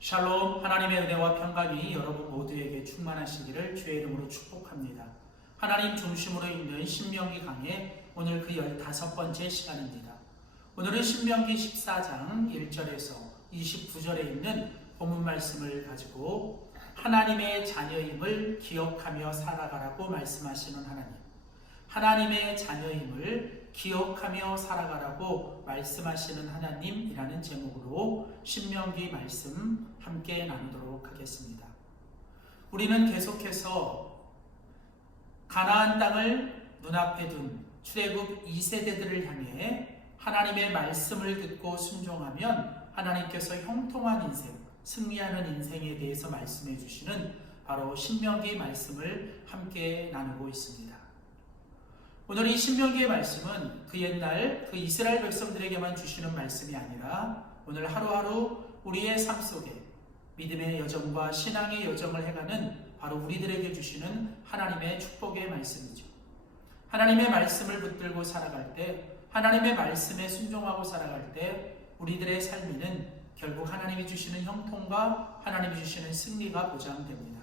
샬롬, 하나님의 은혜와 평강이 여러분 모두에게 충만하시기를 주의 이름으로 축복합니다. 하나님 중심으로 있는 신명기 강의 오늘 그 15번째 시간입니다. 오늘은 신명기 14장 1절에서 29절에 있는 본문 말씀을 가지고 하나님의 자녀임을 기억하며 살아가라고 말씀하시는 하나님의 자녀임을 기억하며 살아가라고 말씀하시는 하나님이라는 제목으로 신명기 말씀 함께 나누도록 하겠습니다. 우리는 계속해서 가나안 땅을 눈앞에 둔 출애굽 2세대들을 향해 하나님의 말씀을 듣고 순종하면 하나님께서 형통한 인생, 승리하는 인생에 대해서 말씀해 주시는 바로 신명기 말씀을 함께 나누고 있습니다. 오늘 이 신명기의 말씀은 그 옛날 그 이스라엘 백성들에게만 주시는 말씀이 아니라 오늘 하루하루 우리의 삶 속에 믿음의 여정과 신앙의 여정을 해가는 바로 우리들에게 주시는 하나님의 축복의 말씀이죠. 하나님의 말씀을 붙들고 살아갈 때, 하나님의 말씀에 순종하고 살아갈 때 우리들의 삶에는 결국 하나님이 주시는 형통과 하나님이 주시는 승리가 보장됩니다.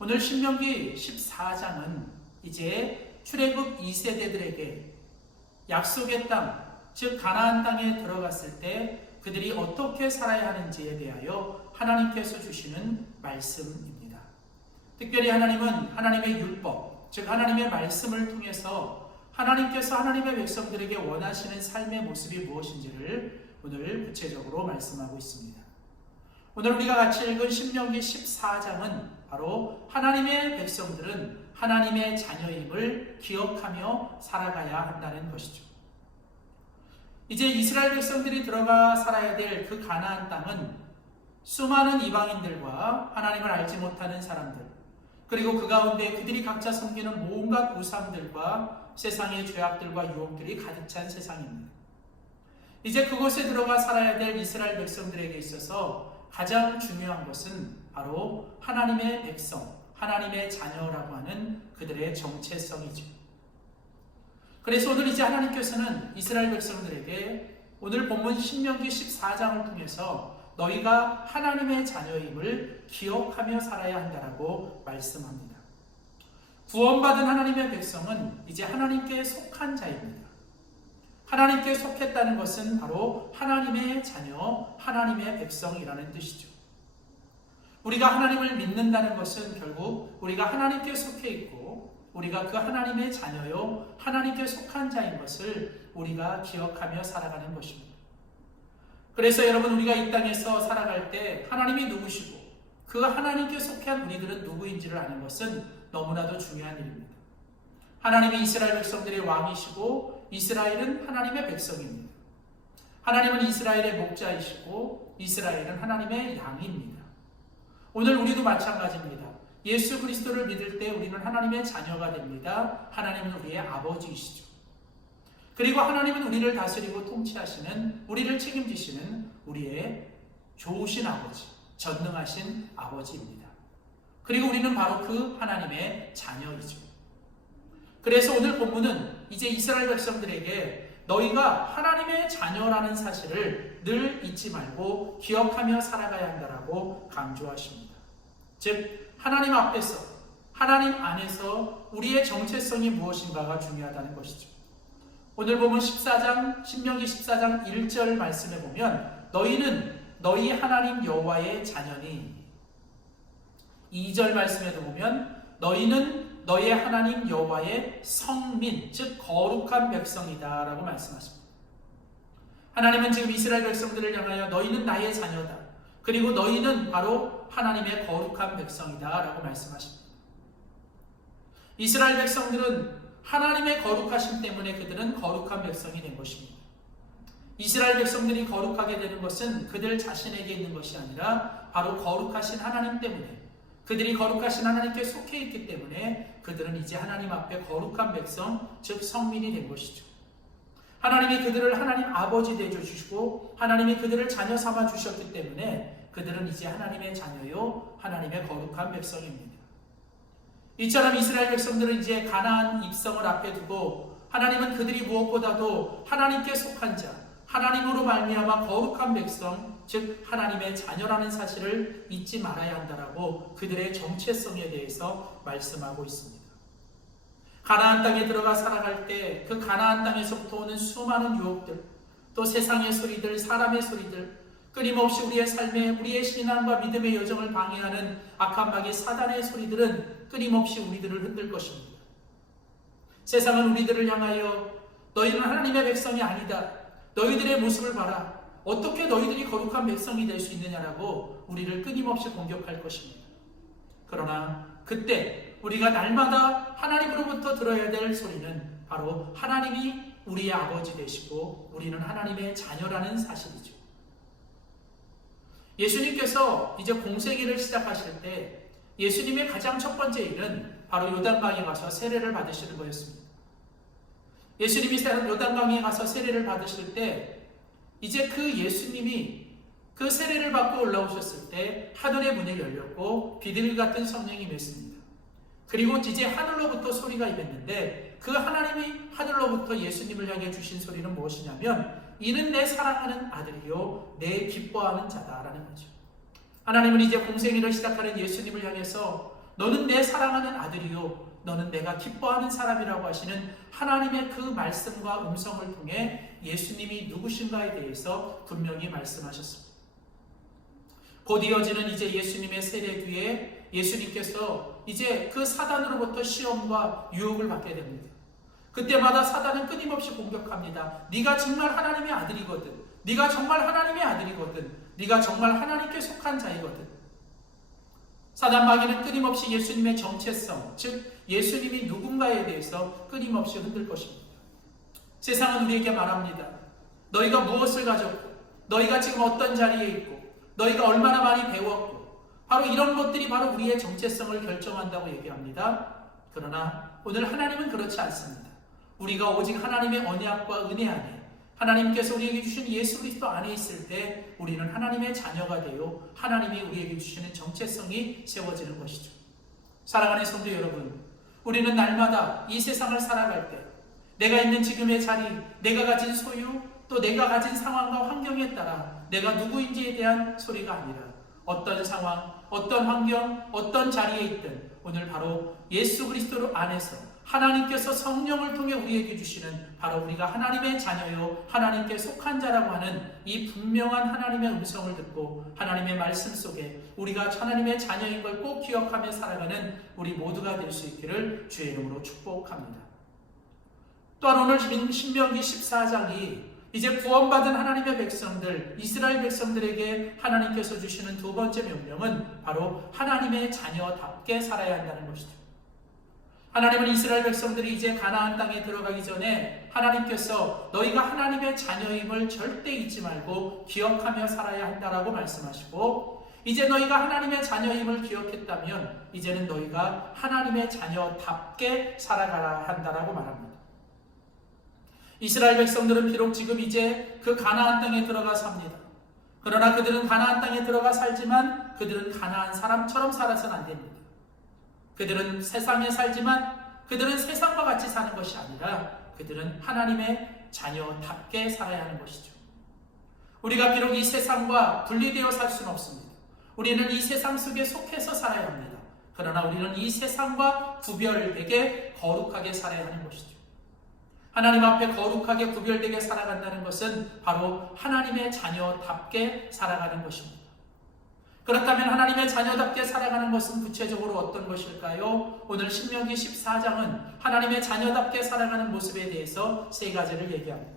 오늘 신명기 14장은 이제 출애굽 2세대들에게 약속의 땅, 즉 가나안 땅에 들어갔을 때 그들이 어떻게 살아야 하는지에 대하여 하나님께서 주시는 말씀입니다. 특별히 하나님은 하나님의 율법, 즉 하나님의 말씀을 통해서 하나님께서 하나님의 백성들에게 원하시는 삶의 모습이 무엇인지를 오늘 구체적으로 말씀하고 있습니다. 오늘 우리가 같이 읽은 신명기 14장은 바로 하나님의 백성들은 하나님의 자녀임을 기억하며 살아가야 한다는 것이죠. 이제 이스라엘 백성들이 들어가 살아야 될 그 가나안 땅은 수많은 이방인들과 하나님을 알지 못하는 사람들, 그리고 그 가운데 그들이 각자 섬기는 온갖 우상들과 세상의 죄악들과 유혹들이 가득 찬 세상입니다. 이제 그곳에 들어가 살아야 될 이스라엘 백성들에게 있어서 가장 중요한 것은 바로 하나님의 백성, 하나님의 자녀라고 하는 그들의 정체성이죠. 그래서 오늘 이제 하나님께서는 이스라엘 백성들에게 오늘 본문 신명기 14장을 통해서 너희가 하나님의 자녀임을 기억하며 살아야 한다라고 말씀합니다. 구원받은 하나님의 백성은 이제 하나님께 속한 자입니다. 하나님께 속했다는 것은 바로 하나님의 자녀, 하나님의 백성이라는 뜻이죠. 우리가 하나님을 믿는다는 것은 결국 우리가 하나님께 속해 있고 우리가 그 하나님의 자녀요 하나님께 속한 자인 것을 우리가 기억하며 살아가는 것입니다. 그래서 여러분, 우리가 이 땅에서 살아갈 때 하나님이 누구시고 그 하나님께 속한 우리들은 누구인지를 아는 것은 너무나도 중요한 일입니다. 하나님이 이스라엘 백성들의 왕이시고 이스라엘은 하나님의 백성입니다. 하나님은 이스라엘의 목자이시고 이스라엘은 하나님의 양입니다. 오늘 우리도 마찬가지입니다. 예수 그리스도를 믿을 때 우리는 하나님의 자녀가 됩니다. 하나님은 우리의 아버지이시죠. 그리고 하나님은 우리를 다스리고 통치하시는, 우리를 책임지시는 우리의 좋으신 아버지, 전능하신 아버지입니다. 그리고 우리는 바로 그 하나님의 자녀이죠. 그래서 오늘 본문은 이제 이스라엘 백성들에게 너희가 하나님의 자녀라는 사실을 늘 잊지 말고 기억하며 살아가야 한다라고 강조하십니다. 즉 하나님 앞에서, 하나님 안에서 우리의 정체성이 무엇인가가 중요하다는 것이죠. 오늘 보면 신명기 14장 1절 말씀에 보면 너희는 너희 하나님 여호와의 자녀니, 2절 말씀에도 보면 너희는 너희 하나님 여호와의 성민, 즉 거룩한 백성이다 라고 말씀하십니다. 하나님은 지금 이스라엘 백성들을 향하여 너희는 나의 자녀다, 그리고 너희는 바로 하나님의 거룩한 백성이다 라고 말씀하십니다. 이스라엘 백성들은 하나님의 거룩하심 때문에 그들은 거룩한 백성이 된 것입니다. 이스라엘 백성들이 거룩하게 되는 것은 그들 자신에게 있는 것이 아니라 바로 거룩하신 하나님 때문에, 그들이 거룩하신 하나님께 속해 있기 때문에 그들은 이제 하나님 앞에 거룩한 백성, 즉 성민이 된 것이죠. 하나님이 그들을 하나님 아버지 되어주시고 하나님이 그들을 자녀 삼아 주셨기 때문에 그들은 이제 하나님의 자녀요 하나님의 거룩한 백성입니다. 이처럼 이스라엘 백성들은 이제 가나안 입성을 앞에 두고 하나님은 그들이 무엇보다도 하나님께 속한 자, 하나님으로 말미암아 거룩한 백성, 즉 하나님의 자녀라는 사실을 잊지 말아야 한다라고 그들의 정체성에 대해서 말씀하고 있습니다. 가나안 땅에 들어가 살아갈 때 그 가나안 땅에서부터 오는 수많은 유혹들, 또 세상의 소리들, 사람의 소리들, 끊임없이 우리의 삶에 우리의 신앙과 믿음의 여정을 방해하는 악한 마귀 사단의 소리들은 끊임없이 우리들을 흔들 것입니다. 세상은 우리들을 향하여 너희는 하나님의 백성이 아니다. 너희들의 모습을 봐라. 어떻게 너희들이 거룩한 백성이 될 수 있느냐라고 우리를 끊임없이 공격할 것입니다. 그러나 그때 우리가 날마다 하나님으로부터 들어야 될 소리는 바로 하나님이 우리의 아버지 되시고 우리는 하나님의 자녀라는 사실이죠. 예수님께서 이제 공생애를 시작하실 때 예수님의 가장 첫 번째 일은 바로 요단강에 가서 세례를 받으시는 거였습니다. 예수님이 요단강에 가서 세례를 받으실 때 이제 그 예수님이 그 세례를 받고 올라오셨을 때 하늘의 문이 열렸고 비둘기 같은 성령이 임했습니다. 그리고 이제 하늘로부터 소리가 임했는데 그 하나님이 하늘로부터 예수님을 향해 주신 소리는 무엇이냐면 이는 내 사랑하는 아들이요 내 기뻐하는 자다라는 거죠. 하나님은 이제 공생애를 시작하는 예수님을 향해서 너는 내 사랑하는 아들이요 너는 내가 기뻐하는 사람이라고 하시는 하나님의 그 말씀과 음성을 통해 예수님이 누구신가에 대해서 분명히 말씀하셨습니다. 곧 이어지는 이제 예수님의 세례 뒤에 예수님께서 이제 그 사단으로부터 시험과 유혹을 받게 됩니다. 그때마다 사단은 끊임없이 공격합니다. 네가 정말 하나님의 아들이거든. 네가 정말 하나님의 아들이거든. 네가 정말 하나님께 속한 자이거든. 사단 마귀는 끊임없이 예수님의 정체성, 즉 예수님이 누군가에 대해서 끊임없이 흔들 것입니다. 세상은 우리에게 말합니다. 너희가 무엇을 가졌고 너희가 지금 어떤 자리에 있고 너희가 얼마나 많이 배웠고 바로 이런 것들이 바로 우리의 정체성을 결정한다고 얘기합니다. 그러나 오늘 하나님은 그렇지 않습니다. 우리가 오직 하나님의 언약과 은혜 안에 하나님께서 우리에게 주신 예수 그리스도 안에 있을 때 우리는 하나님의 자녀가 되어 하나님이 우리에게 주시는 정체성이 세워지는 것이죠. 사랑하는 성도 여러분, 우리는 날마다 이 세상을 살아갈 때 내가 있는 지금의 자리, 내가 가진 소유, 또 내가 가진 상황과 환경에 따라 내가 누구인지에 대한 소리가 아니라 어떤 상황, 어떤 환경, 어떤 자리에 있든 오늘 바로 예수 그리스도 안에서 하나님께서 성령을 통해 우리에게 주시는 바로 우리가 하나님의 자녀요 하나님께 속한 자라고 하는 이 분명한 하나님의 음성을 듣고 하나님의 말씀 속에 우리가 하나님의 자녀인 걸 꼭 기억하며 살아가는 우리 모두가 될 수 있기를 주의 이름으로 축복합니다. 또한 오늘 신명기 14장이 이제 구원받은 하나님의 백성들, 이스라엘 백성들에게 하나님께서 주시는 두 번째 명령은 바로 하나님의 자녀답게 살아야 한다는 것이죠. 하나님은 이스라엘 백성들이 이제 가나안 땅에 들어가기 전에 하나님께서 너희가 하나님의 자녀임을 절대 잊지 말고 기억하며 살아야 한다라고 말씀하시고 이제 너희가 하나님의 자녀임을 기억했다면 이제는 너희가 하나님의 자녀답게 살아가야 한다라고 말합니다. 이스라엘 백성들은 비록 지금 이제 그 가나안 땅에 들어가 삽니다. 그러나 그들은 가나안 땅에 들어가 살지만 그들은 가나안 사람처럼 살아서는 안 됩니다. 그들은 세상에 살지만 그들은 세상과 같이 사는 것이 아니라 그들은 하나님의 자녀답게 살아야 하는 것이죠. 우리가 비록 이 세상과 분리되어 살 수는 없습니다. 우리는 이 세상 속에 속해서 살아야 합니다. 그러나 우리는 이 세상과 구별되게 거룩하게 살아야 하는 것이죠. 하나님 앞에 거룩하게 구별되게 살아간다는 것은 바로 하나님의 자녀답게 살아가는 것입니다. 그렇다면 하나님의 자녀답게 살아가는 것은 구체적으로 어떤 것일까요? 오늘 신명기 14장은 하나님의 자녀답게 살아가는 모습에 대해서 세 가지를 얘기합니다.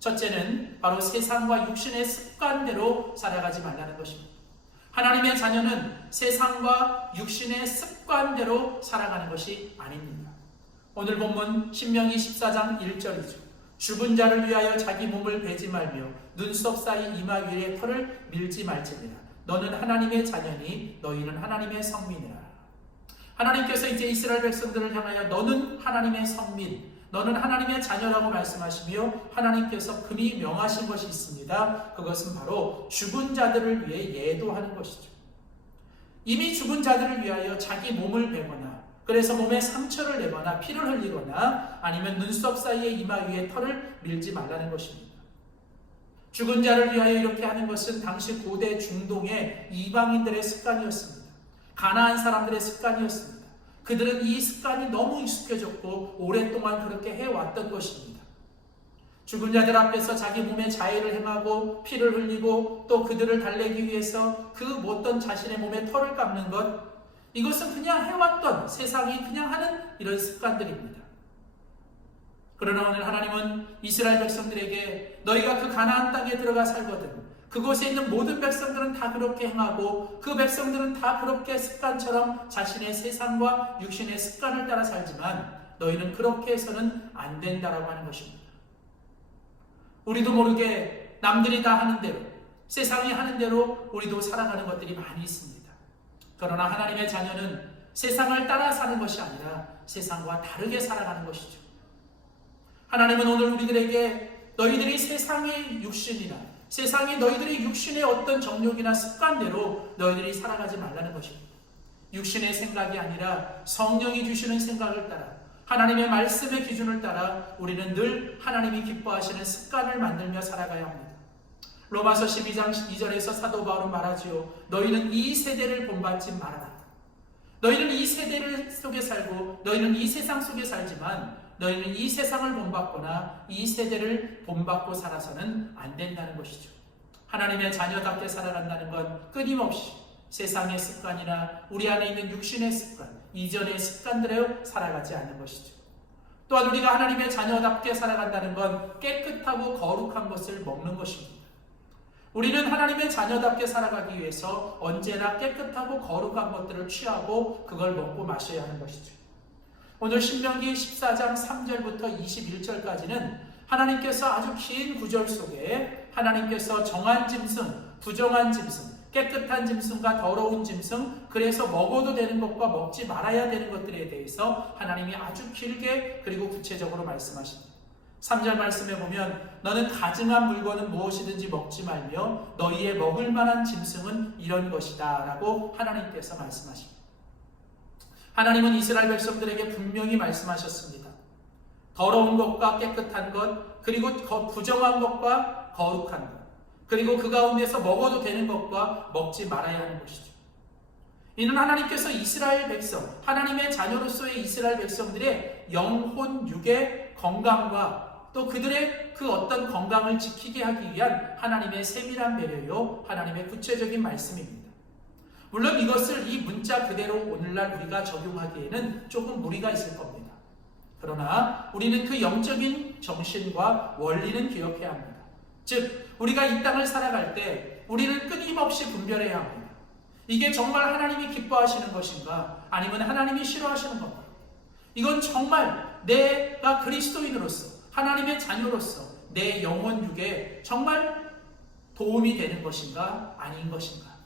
첫째는 바로 세상과 육신의 습관대로 살아가지 말라는 것입니다. 하나님의 자녀는 세상과 육신의 습관대로 살아가는 것이 아닙니다. 오늘 본문 신명기 14장 1절이죠. 죽은 자를 위하여 자기 몸을 베지 말며 눈썹 사이 이마 위에 털을 밀지 말지니라. 너는 하나님의 자녀니 너희는 하나님의 성민이라. 하나님께서 이제 이스라엘 백성들을 향하여 너는 하나님의 성민, 너는 하나님의 자녀라고 말씀하시며 하나님께서 금이 명하신 것이 있습니다. 그것은 바로 죽은 자들을 위해 예도하는 것이죠. 이미 죽은 자들을 위하여 자기 몸을 베거나 그래서 몸에 상처를 내거나 피를 흘리거나 아니면 눈썹 사이에 이마 위에 털을 밀지 말라는 것입니다. 죽은 자를 위하여 이렇게 하는 것은 당시 고대 중동의 이방인들의 습관이었습니다. 가나안 사람들의 습관이었습니다. 그들은 이 습관이 너무 익숙해졌고 오랫동안 그렇게 해왔던 것입니다. 죽은 자들 앞에서 자기 몸에 자해를 행하고 피를 흘리고 또 그들을 달래기 위해서 그 못던 자신의 몸에 털을 깎는 것, 이것은 그냥 해왔던, 세상이 그냥 하는 이런 습관들입니다. 그러나 오늘 하나님은 이스라엘 백성들에게 너희가 그 가나안 땅에 들어가 살거든 그곳에 있는 모든 백성들은 다 그렇게 행하고 그 백성들은 다 그렇게 습관처럼 자신의 세상과 육신의 습관을 따라 살지만 너희는 그렇게 해서는 안 된다라고 하는 것입니다. 우리도 모르게 남들이 다 하는 대로, 세상이 하는 대로 우리도 살아가는 것들이 많이 있습니다. 그러나 하나님의 자녀는 세상을 따라 사는 것이 아니라 세상과 다르게 살아가는 것이죠. 하나님은 오늘 우리들에게 너희들이 세상의 육신이나 세상이 너희들의 육신의 어떤 정욕이나 습관대로 너희들이 살아가지 말라는 것입니다. 육신의 생각이 아니라 성령이 주시는 생각을 따라 하나님의 말씀의 기준을 따라 우리는 늘 하나님이 기뻐하시는 습관을 만들며 살아가야 합니다. 로마서 12장 2절에서 사도 바울은 말하지요. 너희는 이 세대를 본받지 말아라. 너희는 이 세대를 속에 살고 너희는 이 세상 속에 살지만 너희는 이 세상을 본받거나 이 세대를 본받고 살아서는 안 된다는 것이죠. 하나님의 자녀답게 살아간다는 건 끊임없이 세상의 습관이나 우리 안에 있는 육신의 습관, 이전의 습관대로 살아가지 않는 것이죠. 또한 우리가 하나님의 자녀답게 살아간다는 건 깨끗하고 거룩한 것을 먹는 것입니다. 우리는 하나님의 자녀답게 살아가기 위해서 언제나 깨끗하고 거룩한 것들을 취하고 그걸 먹고 마셔야 하는 것이죠. 오늘 신명기 14장 3절부터 21절까지는 하나님께서 아주 긴 구절 속에 하나님께서 정한 짐승, 부정한 짐승, 깨끗한 짐승과 더러운 짐승, 그래서 먹어도 되는 것과 먹지 말아야 되는 것들에 대해서 하나님이 아주 길게 그리고 구체적으로 말씀하십니다. 3절 말씀에 보면 너는 가증한 물건은 무엇이든지 먹지 말며 너희의 먹을 만한 짐승은 이런 것이다 라고 하나님께서 말씀하십니다. 하나님은 이스라엘 백성들에게 분명히 말씀하셨습니다. 더러운 것과 깨끗한 것, 그리고 부정한 것과 거룩한 것, 그리고 그 가운데서 먹어도 되는 것과 먹지 말아야 하는 것이죠. 이는 하나님께서 이스라엘 백성, 하나님의 자녀로서의 이스라엘 백성들의 영혼, 육의 건강과 또 그들의 그 어떤 건강을 지키게 하기 위한 하나님의 세밀한 배려요, 하나님의 구체적인 말씀입니다. 물론 이것을 이 문자 그대로 오늘날 우리가 적용하기에는 조금 무리가 있을 겁니다. 그러나 우리는 그 영적인 정신과 원리는 기억해야 합니다. 즉, 우리가 이 땅을 살아갈 때 우리는 끊임없이 분별해야 합니다. 이게 정말 하나님이 기뻐하시는 것인가 아니면 하나님이 싫어하시는 건가? 이건 정말 내가 그리스도인으로서 하나님의 자녀로서 내 영혼 육에 정말 도움이 되는 것인가 아닌 것인가?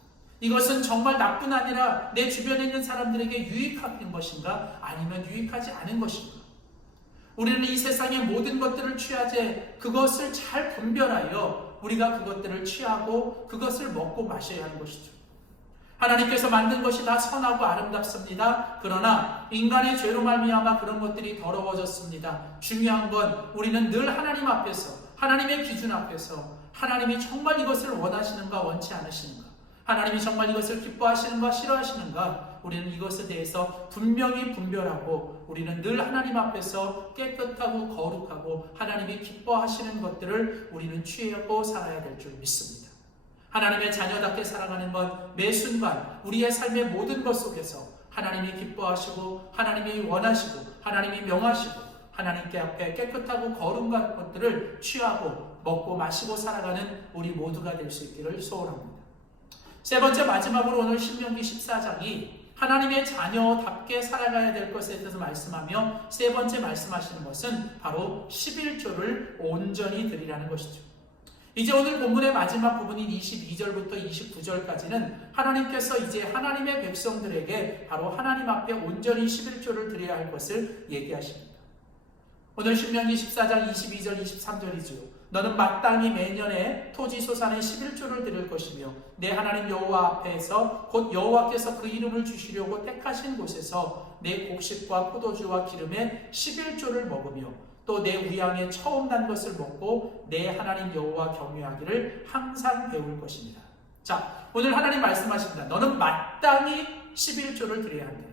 이것은 정말 나뿐 아니라 내 주변에 있는 사람들에게 유익한 것인가 아니면 유익하지 않은 것인가? 우리는 이 세상의 모든 것들을 취하되 그것을 잘 분별하여 우리가 그것들을 취하고 그것을 먹고 마셔야 하는 것이죠. 하나님께서 만든 것이 다 선하고 아름답습니다. 그러나 인간의 죄로 말미암아 그런 것들이 더러워졌습니다. 중요한 건 우리는 늘 하나님 앞에서, 하나님의 기준 앞에서 하나님이 정말 이것을 원하시는가 원치 않으시는가, 하나님이 정말 이것을 기뻐하시는가 싫어하시는가, 우리는 이것에 대해서 분명히 분별하고 우리는 늘 하나님 앞에서 깨끗하고 거룩하고 하나님이 기뻐하시는 것들을 우리는 취하고 살아야 될 줄 믿습니다. 하나님의 자녀답게 살아가는 것, 매 순간 우리의 삶의 모든 것 속에서 하나님이 기뻐하시고 하나님이 원하시고 하나님이 명하시고 하나님께 앞에 깨끗하고 거룩한 것들을 취하고 먹고 마시고 살아가는 우리 모두가 될 수 있기를 소원합니다. 세 번째, 마지막으로 오늘 신명기 14장이 하나님의 자녀답게 살아가야 될 것에 대해서 말씀하며 세 번째 말씀하시는 것은 바로 11조를 온전히 드리라는 것이죠. 이제 오늘 본문의 마지막 부분인 22절부터 29절까지는 하나님께서 이제 하나님의 백성들에게 바로 하나님 앞에 온전히 11조를 드려야 할 것을 얘기하십니다. 오늘 신명기 14장 22절 23절이죠. 너는 마땅히 매년에 토지 소산의 11조를 드릴 것이며 내 하나님 여호와 앞에서 곧 여호와께서 그 이름을 주시려고 택하신 곳에서 내 곡식과 포도주와 기름의 11조를 먹으며 또 내 우양에 처음 난 것을 먹고 내 하나님 여호와 경외하기를 항상 배울 것입니다. 자, 오늘 하나님 말씀하십니다. 너는 마땅히 11조를 드려야 한다.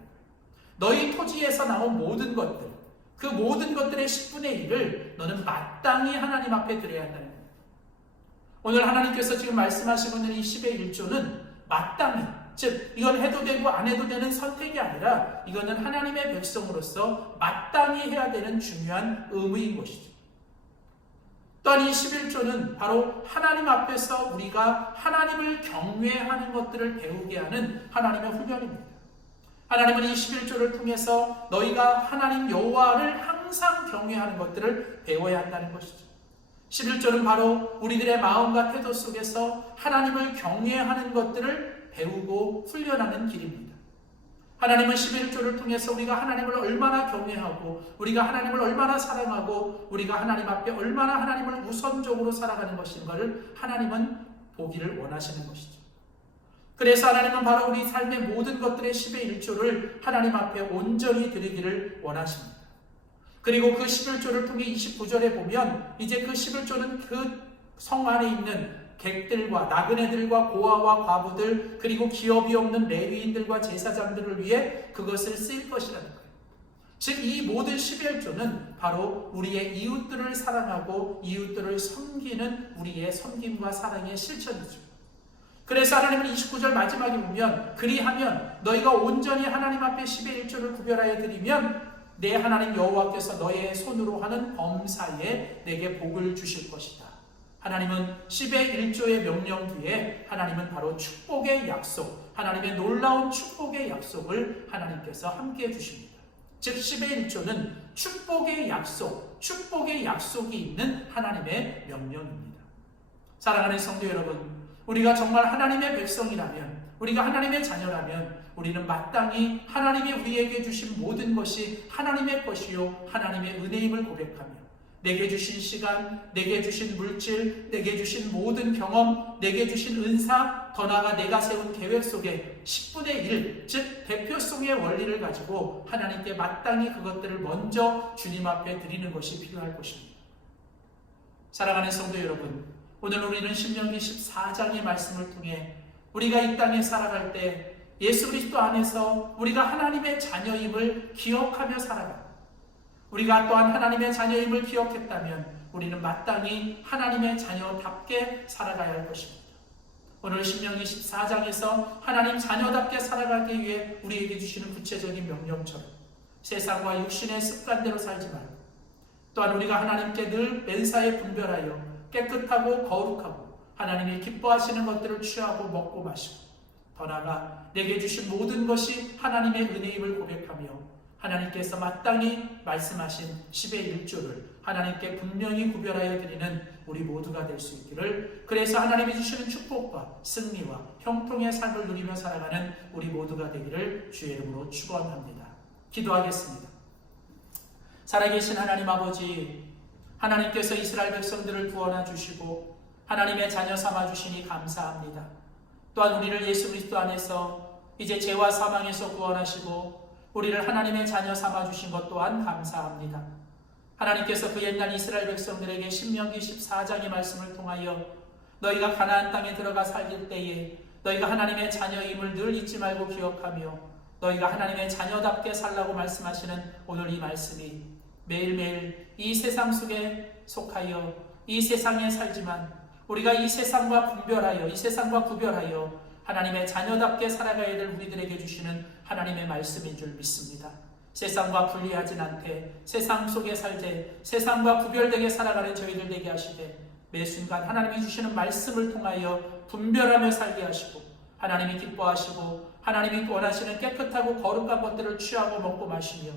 너희 토지에서 나온 모든 것들, 그 모든 것들의 10분의 1을 너는 마땅히 하나님 앞에 드려야 한다는 거예요. 오늘 하나님께서 지금 말씀하시고 있는 이 10의 1조는 마땅히, 즉 이건 해도 되고 안 해도 되는 선택이 아니라 이거는 하나님의 백성으로서 마땅히 해야 되는 중요한 의무인 것이죠. 또한 이 11조는 바로 하나님 앞에서 우리가 하나님을 경외하는 것들을 배우게 하는 하나님의 훈련입니다. 하나님은 이 11조를 통해서 너희가 하나님 여호와를 항상 경외하는 것들을 배워야 한다는 것이죠. 11조는 바로 우리들의 마음과 태도 속에서 하나님을 경외하는 것들을 배우고 훈련하는 길입니다. 하나님은 11조를 통해서 우리가 하나님을 얼마나 경외하고 우리가 하나님을 얼마나 사랑하고 우리가 하나님 앞에 얼마나 하나님을 우선적으로 살아가는 것인가를 하나님은 보기를 원하시는 것이죠. 그래서 하나님은 바로 우리 삶의 모든 것들의 10의 1조를 하나님 앞에 온전히 드리기를 원하십니다. 그리고 그 11조를 통해 29절에 보면 이제 그 11조는 그 성 안에 있는 객들과 나그네들과 고아와 과부들 그리고 기업이 없는 레위인들과 제사장들을 위해 그것을 쓸 것이라는 거예요. 즉 이 모든 11조는 바로 우리의 이웃들을 사랑하고 이웃들을 섬기는 우리의 섬김과 사랑의 실천이죠. 그래서 하나님은 29절 마지막에 보면 그리하면 너희가 온전히 하나님 앞에 10의 1조를 구별하여 드리면 내 하나님 여호와께서 너의 손으로 하는 범사에 내게 복을 주실 것이다. 하나님은 10의 1조의 명령 뒤에 하나님은 바로 축복의 약속, 하나님의 놀라운 축복의 약속을 하나님께서 함께 해주십니다. 즉 10의 1조는 축복의 약속, 축복의 약속이 있는 하나님의 명령입니다. 사랑하는 성도 여러분, 우리가 정말 하나님의 백성이라면, 우리가 하나님의 자녀라면 우리는 마땅히 하나님이 우리에게 주신 모든 것이 하나님의 것이요 하나님의 은혜임을 고백하며 내게 주신 시간, 내게 주신 물질, 내게 주신 모든 경험, 내게 주신 은사, 더 나아가 내가 세운 계획 속에 10분의 1, 즉 대표성의 원리를 가지고 하나님께 마땅히 그것들을 먼저 주님 앞에 드리는 것이 필요할 것입니다. 사랑하는 성도 여러분, 오늘 우리는 신명기 14장의 말씀을 통해 우리가 이 땅에 살아갈 때 예수 그리스도 안에서 우리가 하나님의 자녀임을 기억하며 살아갑니다. 우리가 또한 하나님의 자녀임을 기억했다면 우리는 마땅히 하나님의 자녀답게 살아가야 할 것입니다. 오늘 신명기 14장에서 하나님 자녀답게 살아가기 위해 우리에게 주시는 구체적인 명령처럼 세상과 육신의 습관대로 살지 말고 또한 우리가 하나님께 늘 맨사에 분별하여 깨끗하고 거룩하고 하나님이 기뻐하시는 것들을 취하고 먹고 마시고 더 나아가 내게 주신 모든 것이 하나님의 은혜임을 고백하며 하나님께서 마땅히 말씀하신 10의 1조를 하나님께 분명히 구별하여 드리는 우리 모두가 될 수 있기를, 그래서 하나님이 주시는 축복과 승리와 형통의 삶을 누리며 살아가는 우리 모두가 되기를 주의 이름으로 축원합니다. 기도하겠습니다. 살아계신 하나님 아버지, 하나님께서 이스라엘 백성들을 구원해 주시고 하나님의 자녀 삼아 주시니 감사합니다. 또한 우리를 예수 그리스도 안에서 이제 죄와 사망에서 구원하시고 우리를 하나님의 자녀 삼아주신 것 또한 감사합니다. 하나님께서 그 옛날 이스라엘 백성들에게 신명기 14장의 말씀을 통하여 너희가 가나안 땅에 들어가 살길 때에 너희가 하나님의 자녀임을 늘 잊지 말고 기억하며 너희가 하나님의 자녀답게 살라고 말씀하시는 오늘 이 말씀이 매일매일 이 세상 속에 속하여 이 세상에 살지만 우리가 이 세상과 분별하여 이 세상과 구별하여 하나님의 자녀답게 살아가야 될 우리들에게 주시는 하나님의 말씀인 줄 믿습니다. 세상과 분리하진 않되 세상 속에 살되 세상과 구별되게 살아가는 저희들 되게 하시되 매 순간 하나님이 주시는 말씀을 통하여 분별하며 살게 하시고 하나님이 기뻐하시고 하나님이 원하시는 깨끗하고 거룩한 것들을 취하고 먹고 마시며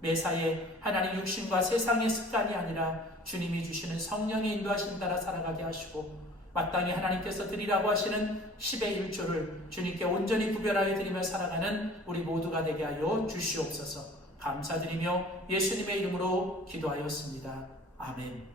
매사에 하나님 육신과 세상의 습관이 아니라 주님이 주시는 성령의 인도하심 따라 살아가게 하시고 마땅히 하나님께서 드리라고 하시는 10의 1조를 주님께 온전히 구별하여 드리며 살아가는 우리 모두가 되게 하여 주시옵소서. 감사드리며 예수님의 이름으로 기도하였습니다. 아멘.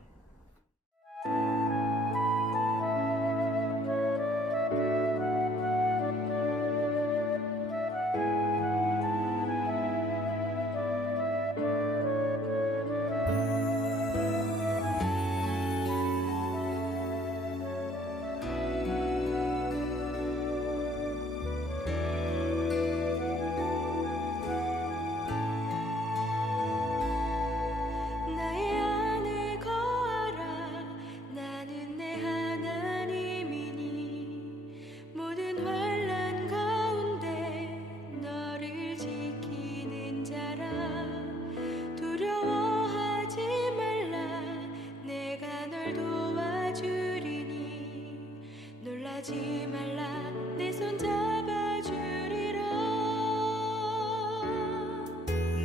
놀라지 말라 내 손 잡아주리라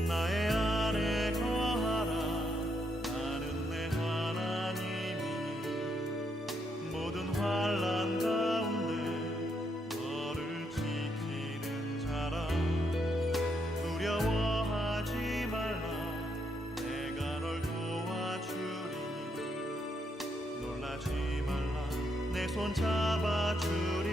나의 안에 거하라 나는 내 하나님이니 모든 환난 가운데 너를 지키는 자라 두려워하지 말라 내가 널 도와주리니 놀라지 말라 내 손 잡아주리니